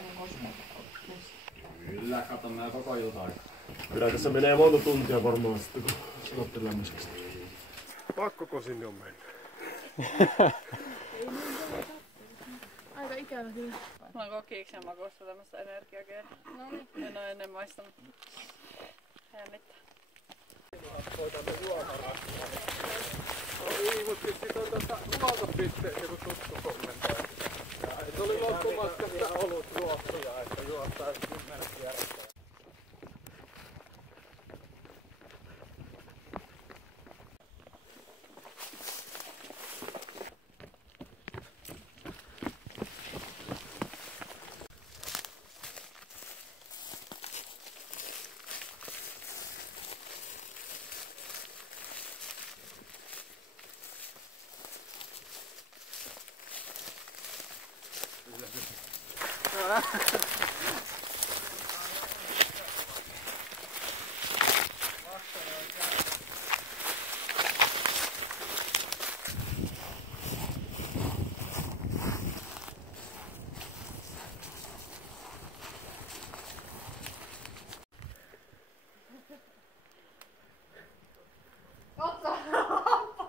aina kosteita. Kyllä, kato nää koko ilta. Kyllä tässä menee monta tuntia varmaan sitten, kun sanotte lämmisestä. Pakkoko sinne on mennyt? Aika ikävä kyllä. Mä oon kokiiksen makuista tämmöstä energiageeliä. No niin. En oo ennen maistanut. Jännittää. Niin, mutta sit on tuossa huoltopisteessä joku tuttu kommentointi. Se oli loppumatkassa olut ruoksuja, että juostaan 10 kierrosta.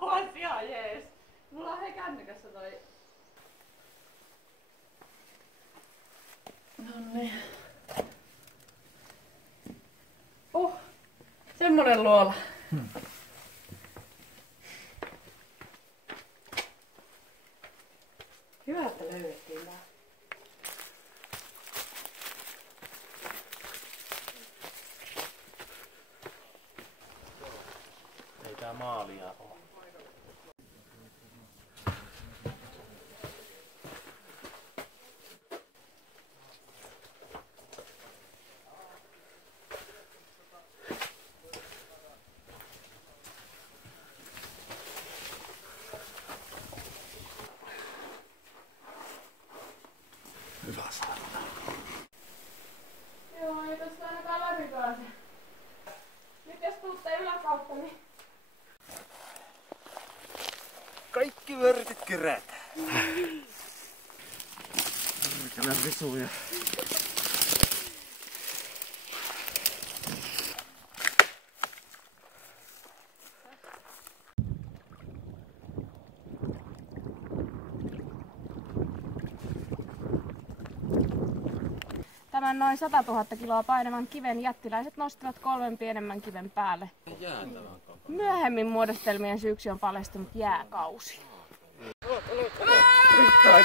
Ois ihan jees. Mulla on hei kännykässä toi. Noniin. Semmonen luola. Hyvä, että löydettiin tää. Ei tää maalia oo. Hyvä saada. Joo, ei tästä ainakaan läpi pääse. Nyt jos tuutte yläkautta, niin... Kaikki vörtit kerätään. Perkele risuja. Tämän noin 100 000 kiloa painavan kiven jättiläiset nostivat 3 pienemmän kiven päälle. Myöhemmin muodostelmien syyksi on paljastunut jääkausi. Tällä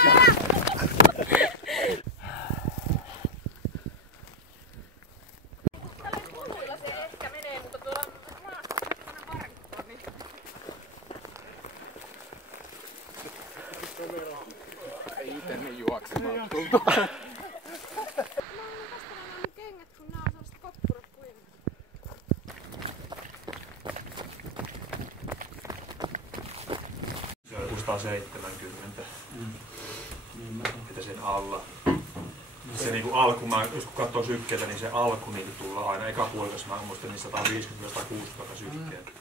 se ehkä menee, mutta tuolla maassa on varikko, niin... Ei ite ne juoksemaan. Se on joku 170. Mitä sen alla. Se niinku alku, jos kun katsoo sykkeitä, niin se alku niinku tulla aina eka puolikas, mä muistan niin 150-160 sykkeitä.